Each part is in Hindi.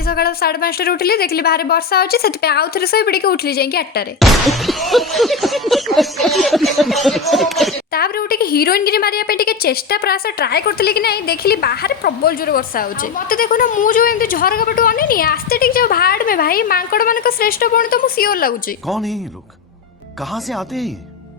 आज सकाळ 5:30 उठिली देखली बाहर वर्षा होची सेति पे आउ थरे सोई पड़ी के उठली जाई कि 8 रे तापर उठे कि हीरोइन गिरी मारिया पे टिके चेष्टा प्रयास ट्राई करतले कि नहीं देखली बाहर प्रबल जोर वर्षा होची मते देखो ना मु जो एमती झरका पटु अनेनी आस्ते टिक जो भाड़ में भाई मांकड़ माने को श्रेष्ठ बण तो मु सियोर लागुची। कौन है ये लोग, कहाँ से आते हैं?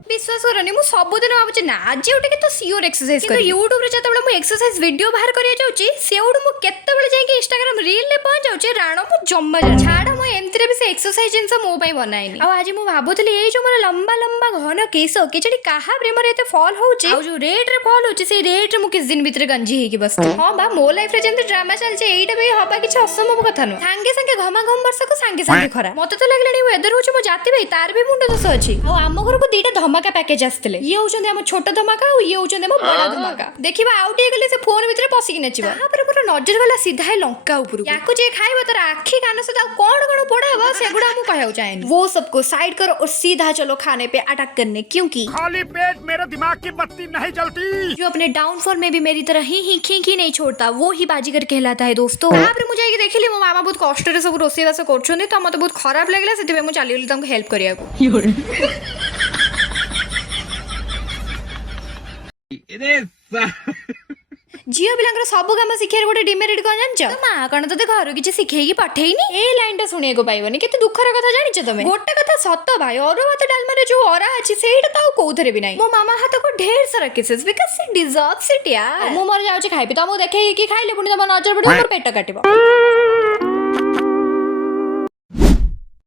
विश्वास करनी मु सबुदिन भाबुची ना आज उठे तो सियोर एक्सरसाइज करी यूट्यूब रे जतबेले मु एक्सरसाइज वीडियो बाहर करिया जाउची सेउड मु केतेबेले जाई कि इंस्टाग्राम रील ले पहुंच जाउची राणो मु जम्मा छाड़ मु एमतिरे भी से एक्सरसाइज जिंस मो पई बनाइनी आ आज मु भाबुतली ए जो मोर लंबा लंबा घन केस केचडी काहा प्रेम रे एते फॉल होउची आ जो रेट रे फॉल होउची से रेट रे मु किस दिन भीतर गंजी हेकी बसती हां बा मो लाइफ रे जेंति ड्रामा चलचे एइटा भी हबा किछ असंभव कथा न सांगे सांगे घमा घम वर्षा को सांगे सांगे खरा मते तो लागलानी वेदर होउची मो जाति भाई तार भी मुंड दोष अछि आ आम घर को दीटा धमाका पैकेज आस्तले ये होचंदे हम छोट धमाका और ये होचंदे हम बड़ा धमाका देखिबा आउट गले से फोन भीतर पसी कि नचिबा तापर पूरा नजर गला सीधा है लंका ऊपर याकू जे खाइबो तर आखी कान से कोन कोन पड़ाबो सेगुडा हम कहउ चाहेनी वो सबको साइड करो और सीधा चलो खाने पे अटैक करने क्योंकि खाली पेट मेरे दिमाग की बत्ती नहीं जलती। जो अपने डाउनफॉल में भी मेरी तरह ही खी नहीं छोड़ता वो ही बाजीगर कहलाता है दोस्तों। तापर मुझे ये देखिली मो मामा बहुत कष्ट रे सब रोसई बास करछोनी तो मते बहुत खराब लागला सेति मैं चली गली तमको हेल्प करिया को झील पिला सब कम शिखार गोटे डिमेरिट कौन जान माँ कौन तो घर किसी शिखेकी पठेनी ए लाइन टा शुणा पाइबनी केते दुखर कथा जानिଛ तमे गोटे कथा सत भाई अरुआ भात डालमा रे जो अरा अछि सेटा ताऊ कोउथरे भी नाही मो मामा हाथ को ढेर सारा cases because she deserves it यार मो मर जाउछि खाइबी त मो देखे कि खाइले पुनी तम नजर पड़ो मोर पेट काटिबो।